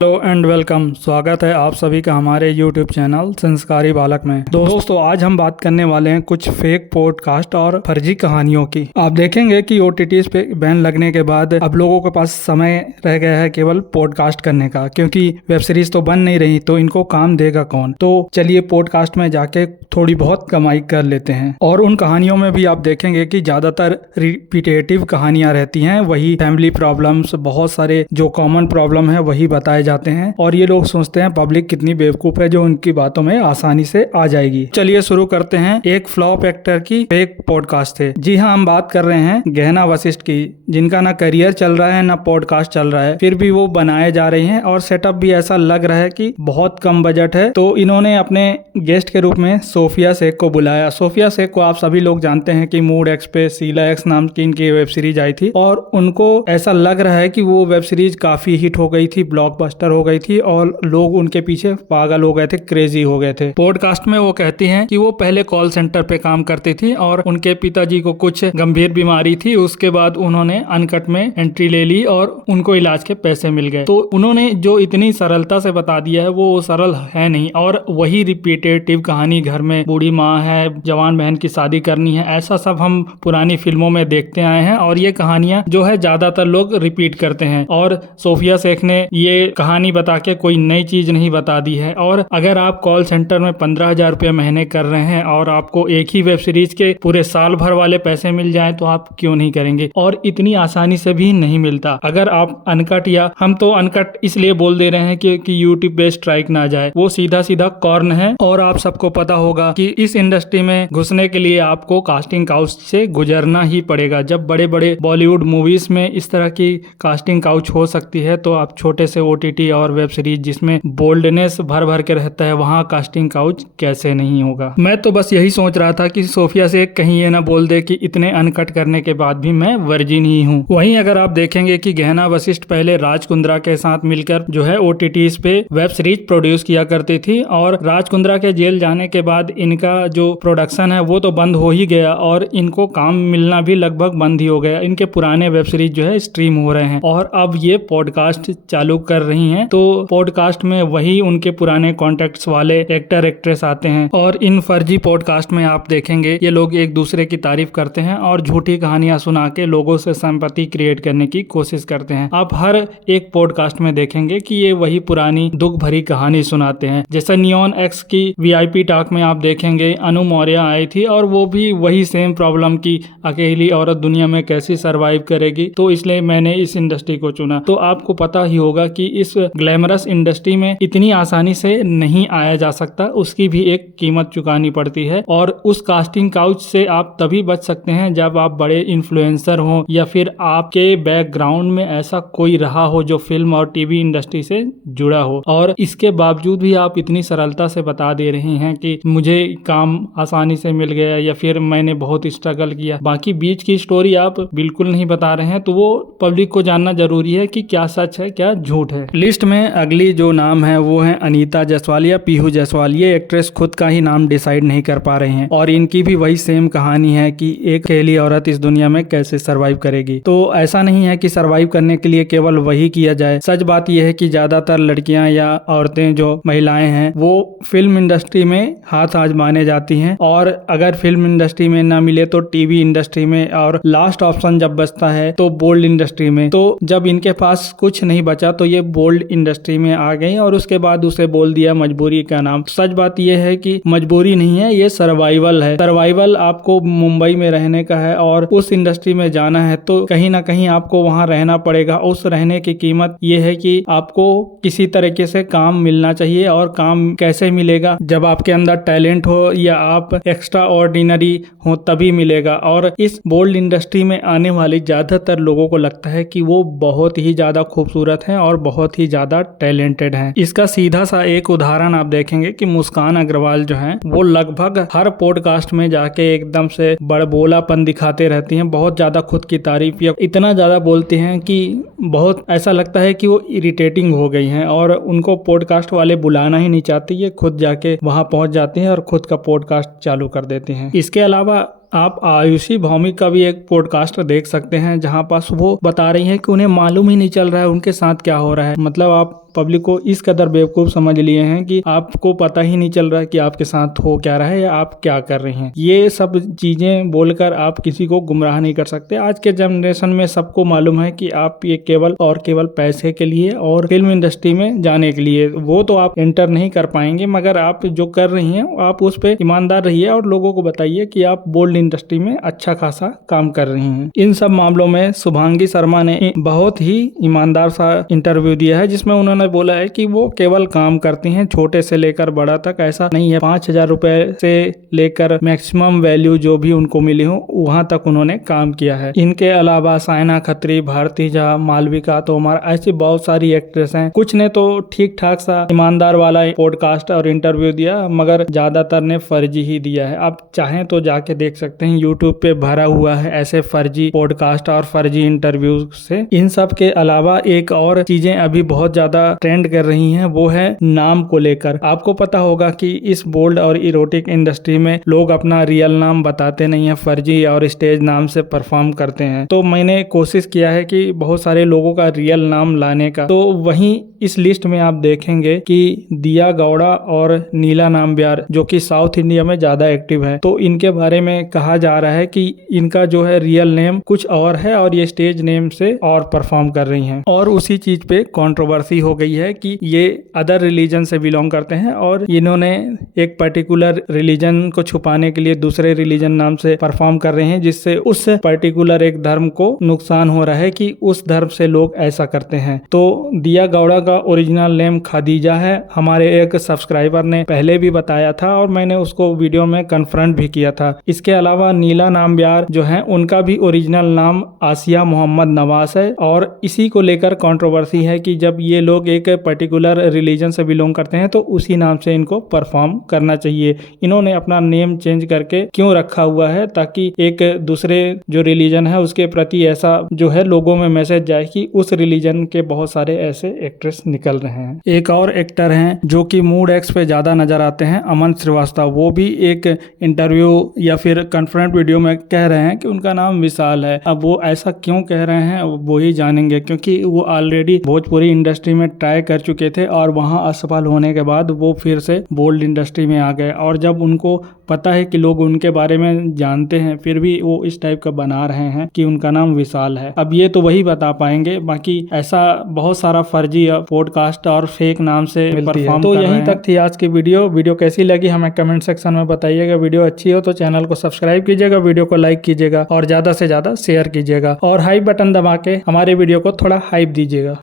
Hello and welcome. स्वागत है आप सभी का हमारे YouTube चैनल संस्कारी बालक में। दोस्तों आज हम बात करने वाले हैं कुछ फेक पॉडकास्ट और फर्जी कहानियों की। आप देखेंगे कि OTTs पे बैन लगने के बाद अब लोगों के पास समय रह गया है केवल पॉडकास्ट करने का, क्योंकि वेब सीरीज तो बन नहीं रही तो इनको काम देगा कौन। तो चलिए पॉडकास्ट में जाके थोड़ी बहुत कमाई कर लेते हैं। और उन कहानियों में भी आप देखेंगे कि ज्यादातर रिपीटेटिव कहानियां रहती हैं, वही फैमिली प्रॉब्लम्स, बहुत सारे जो कॉमन प्रॉब्लम है वही बताए जाते हैं। और ये लोग सोचते हैं पब्लिक कितनी बेवकूफ है जो उनकी बातों में आसानी से आ जाएगी। चलिए शुरू करते हैं। एक फ्लॉप एक्टर की फेक पॉडकास्ट थे। जी हाँ, हम बात कर रहे हैं गहना वशिष्ठ की, जिनका ना करियर चल रहा है ना पॉडकास्ट चल रहा है, फिर भी वो बनाए जा रही हैं और सेटअप भी ऐसा लग रहा है कि बहुत कम बजट है। तो इन्होंने अपने गेस्ट के रूप में सोफिया शेख को बुलाया। सोफिया शेख को आप सभी लोग जानते हैं कि मूड एक्स पे शीला एक्स नाम की इनकी वेब सीरीज आई थी और उनको ऐसा लग रहा है कि वो वेब सीरीज काफी हिट हो गई थी, ब्लॉकबस्टर हो गई थी और लोग उनके पीछे पागल हो गए थे, क्रेजी हो गए थे। पॉडकास्ट में वो कहती हैं कि वो पहले कॉल सेंटर पे काम करती थी और उनके पिताजी को कुछ गंभीर बीमारी थी। उसके बाद उन्होंने अनकट में एंट्री ले ली और उनको इलाज के पैसे मिल गए। तो उन्होंने जो इतनी सरलता से बता दिया है वो सरल है नहीं। और वही रिपीटेटिव कहानी, घर में बूढ़ी माँ है, जवान बहन की शादी करनी है, ऐसा सब हम पुरानी फिल्मों में देखते आए हैं और ये कहानियां जो है ज्यादातर लोग रिपीट करते हैं। और सोफिया शेख ने ये कहानी बता के कोई नई चीज नहीं बता दी है। और अगर आप कॉल सेंटर में 15,000 रुपये महीने कर रहे हैं और आपको एक ही वेब सीरीज के पूरे साल भर वाले पैसे मिल जाए तो आप क्यों नहीं करेंगे। और इतनी आसानी से भी नहीं मिलता। अगर आप अनकट, या हम तो अनकट इसलिए बोल दे रहे हैं कि यूट्यूब पे स्ट्राइक ना जाए, वो सीधा सीधा कॉर्न है। और आप सबको पता होगा कि इस इंडस्ट्री में घुसने के लिए आपको कास्टिंग काउच से गुजरना ही पड़ेगा। जब बड़े बड़े बॉलीवुड मूवीज में इस तरह की कास्टिंग काउच हो सकती है तो आप छोटे से OTT और वेब सीरीज जिसमें बोल्डनेस भर भर के रहता है वहां कास्टिंग काउच कैसे नहीं होगा। मैं तो बस यही सोच रहा था कि सोफिया से कहीं ये ना बोल दे कि इतने अनकट करने के बाद भी मैं वर्जिन ही हूँ। वहीं अगर आप देखेंगे कि गहना वशिष्ठ पहले राज कुंद्रा के साथ मिलकर जो है OTTs पे वेब सीरीज प्रोड्यूस किया करती थी और राज कुंद्रा के जेल जाने के बाद इनका जो प्रोडक्शन है वो तो बंद हो ही गया और इनको काम मिलना भी लगभग बंद ही हो गया। इनके पुराने वेब सीरीज जो है स्ट्रीम हो रहे हैं और अब ये पॉडकास्ट चालू कर रही हैं। तो पॉडकास्ट में वही उनके पुराने कॉन्टेक्ट्स वाले एक्टर एक्ट्रेस आते हैं और इन फर्जी पॉडकास्ट में आप देखेंगे ये लोग एक दूसरे की तारीफ करते हैं और झूठी कहानियां सुना के लोगों से सिंपैथी क्रिएट करने की कोशिश करते हैं। आप हर एक पॉडकास्ट में देखेंगे कि ये वही पुरानी दुख भरी कहानी सुनाते हैं। जैसे नियॉन एक्स की VIP टॉक में आप देखेंगे अनु मौर्य आई थी और वो भी वही सेम प्रॉब्लम की, अकेली औरत दुनिया में कैसी सरवाइव करेगी, तो इसलिए मैंने इस इंडस्ट्री को चुना। तो आपको पता ही होगा कि इस ग्लैमरस इंडस्ट्री में इतनी आसानी से नहीं आया जा सकता, उसकी भी एक कीमत चुकानी पड़ती है। और उस कास्टिंग काउच से आप तभी बच सकते हैं जब आप बड़े इन्फ्लुएंसर हो या फिर आपके बैकग्राउंड में ऐसा कोई रहा हो जो फिल्म और TV इंडस्ट्री से जुड़ा हो। और इसके बावजूद भी आप इतनी सरलता से बता दे रहे हैं कि मुझे काम आसानी से मिल गया या फिर मैंने बहुत स्ट्रगल किया, बाकी बीच की स्टोरी आप बिल्कुल नहीं बता रहे हैं। तो वो पब्लिक को जानना जरूरी है कि क्या सच है क्या झूठ है। लिस्ट में अगली जो नाम है वो है अनीता जायसवाल या पीहू जायसवाल। ये एक्ट्रेस खुद का ही नाम डिसाइड नहीं कर पा रही हैं और इनकी भी वही सेम कहानी है कि एक अकेली औरत इस दुनिया में कैसे सरवाइव करेगी। तो ऐसा नहीं है कि सरवाइव करने के लिए केवल वही किया जाए। सच बात यह है कि ज्यादातर लड़कियां या औरतें जो महिलाएं हैं वो फिल्म इंडस्ट्री में हाथ आजमाने जाती हैं और अगर फिल्म इंडस्ट्री में ना मिले तो TV इंडस्ट्री में, और लास्ट ऑप्शन जब बचता है तो बोल्ड इंडस्ट्री में। तो जब इनके पास कुछ नहीं बचा तो ये बोल्ड इंडस्ट्री में आ गई और उसके बाद उसे बोल दिया मजबूरी का नाम। सच बात यह है कि मजबूरी नहीं है, ये सर्वाइवल है। सर्वाइवल आपको मुंबई में रहने का है और उस इंडस्ट्री में जाना है तो कहीं ना कहीं आपको वहां रहना पड़ेगा। उस रहने की कीमत ये है कि आपको किसी तरीके से काम मिलना चाहिए। और काम कैसे मिलेगा? जब आपके अंदर टैलेंट हो या आप एक्स्ट्रा ऑर्डिनरी हो तभी मिलेगा। और इस बोल्ड इंडस्ट्री में आने वाले ज्यादातर लोगों को लगता है कि वो बहुत ही ज्यादा खूबसूरत हैं और बहुत ही ज्यादा टैलेंटेड हैं। इसका सीधा सा एक उदाहरण आप देखेंगे कि मुस्कान अग्रवाल जो हैं वो लगभग हर पॉडकास्ट में जाके एकदम से बड़बोलापन दिखाते रहती हैं, बहुत ज्यादा खुद की तारीफ या इतना ज्यादा बोलती हैं कि बहुत ऐसा लगता है कि वो इरिटेटिंग हो गई हैं और उनको पॉडकास्ट वाले बुलाना ही नहीं चाहते। ये खुद जाके वहां पहुंच जाते हैं और खुद का पॉडकास्ट चालू कर देते हैं। इसके अलावा आप आयुषी भौमिक का भी एक पॉडकास्ट देख सकते हैं जहां पास वो बता रही हैं कि उन्हें मालूम ही नहीं चल रहा है उनके साथ क्या हो रहा है। मतलब आप पब्लिक को इस कदर बेवकूफ समझ लिए हैं कि आपको पता ही नहीं चल रहा है कि आपके साथ हो क्या रहा है या आप क्या कर रहे हैं। ये सब चीजें बोलकर आप किसी को गुमराह नहीं कर सकते। आज के जनरेशन में सबको मालूम है कि आप ये केवल और केवल पैसे के लिए और फिल्म इंडस्ट्री में जाने के लिए वो तो आप एंटर नहीं कर पाएंगे, मगर आप जो कर रही हैं आप उस पे ईमानदार रहिए और लोगों को बताइए कि आप बोल्ड इंडस्ट्री में अच्छा खासा काम कर रही हैं। इन सब मामलों में शुभांगी शर्मा ने बहुत ही ईमानदार सा इंटरव्यू दिया है, जिसमें उन्होंने बोला है कि वो केवल काम करती हैं, छोटे से लेकर बड़ा तक। ऐसा नहीं है, 5,000 रुपए से लेकर मैक्सिमम वैल्यू जो भी उनको मिली हो वहां तक उन्होंने काम किया है। इनके अलावा साइना खत्री, भारती झा, मालविका तोमर, ऐसी बहुत सारी एक्ट्रेस हैं। कुछ ने तो ठीक ठाक सा ईमानदार वाला पॉडकास्ट और इंटरव्यू दिया, मगर ज्यादातर ने फर्जी ही दिया है। आप चाहें तो जाके देख सकते हैं, यूट्यूब पे भरा हुआ है ऐसे फर्जी पॉडकास्ट और फर्जी इंटरव्यू से। इन सब के अलावा एक और चीजें अभी बहुत ज्यादा ट्रेंड कर रही हैं, वो है नाम को लेकर। आपको पता होगा कि इस बोल्ड और इरोटिक इंडस्ट्री में लोग अपना रियल नाम बताते नहीं है, फर्जी और स्टेज नाम से परफॉर्म करते हैं। तो मैंने कोशिश किया है कि बहुत सारे लोगों का रियल नाम लाने का। तो वहीं इस लिस्ट में आप देखेंगे कि दिया गौड़ा और नीला नाम्बियार, जो कि साउथ इंडिया में ज्यादा एक्टिव है, तो इनके बारे में कहा जा रहा है कि इनका जो है रियल नेम कुछ और है और ये स्टेज नेम से और परफॉर्म कर रही हैं। और उसी चीज पे कंट्रोवर्सी हो गई है कि ये अदर रिलीजन से बिलोंग करते हैं और इन्होंने एक पर्टिकुलर रिलीजन को छुपाने के लिए दूसरे रिलीजन नाम से परफॉर्म कर रहे हैं, जिससे उस पर्टिकुलर एक धर्म को नुकसान हो रहा है कि उस धर्म से लोग ऐसा करते हैं। तो दिया गौड़ा का ओरिजिनल नेम खदीजा है। हमारे एक सब्सक्राइबर ने पहले भी बताया था और मैंने उसको वीडियो में कन्फ्रंट भी किया था। इसके अलावा नीला नाम्बियार जो है उनका भी ओरिजिनल नाम आसिया मोहम्मद नवाज है और इसी को लेकर कंट्रोवर्सी है कि जब ये लोग एक पर्टिकुलर रिलीजन से बिलोंग करते हैं तो उसी नाम से इनको परफॉर्म करना चाहिए। इन्होंने अपना नेम चेंज करके क्यों रखा हुआ है, ताकि एक दूसरे जो रिलीजन है उसके प्रति ऐसा जो है लोगों में मैसेज जाए कि उस रिलीजन के बहुत सारे ऐसे एक्ट्रेस निकल रहे हैं। एक और एक्टर हैं जो कि मूड एक्स पे ज्यादा नजर आते हैं, अमन श्रीवास्तव। वो भी एक इंटरव्यू या फिर कॉन्फ्रेंस वीडियो में कह रहे हैं कि उनका नाम विशाल है। अब वो ऐसा क्यों कह रहे हैं वो ही जानेंगे, क्योंकि वो ऑलरेडी भोजपुरी इंडस्ट्री में ट्राई कर चुके थे और वहां असफल होने के बाद वो फिर से बोल्ड इंडस्ट्री में आ गए। और जब उनको पता है कि लोग उनके बारे में जानते हैं, फिर भी वो इस टाइप का बना रहे हैं कि उनका नाम विशाल है। अब ये तो वही बता पाएंगे, बाकी ऐसा बहुत सारा फर्जी पॉडकास्ट और फेक नाम से परफॉर्म तो यहीं तक थी आज की वीडियो कैसी लगी हमें कमेंट सेक्शन में बताइएगा। वीडियो अच्छी हो तो चैनल को सब्सक्राइब कीजिएगा, वीडियो को लाइक कीजिएगा और ज्यादा से ज्यादा शेयर कीजिएगा और हाइप बटन दबा के हमारे वीडियो को थोड़ा हाइप दीजिएगा।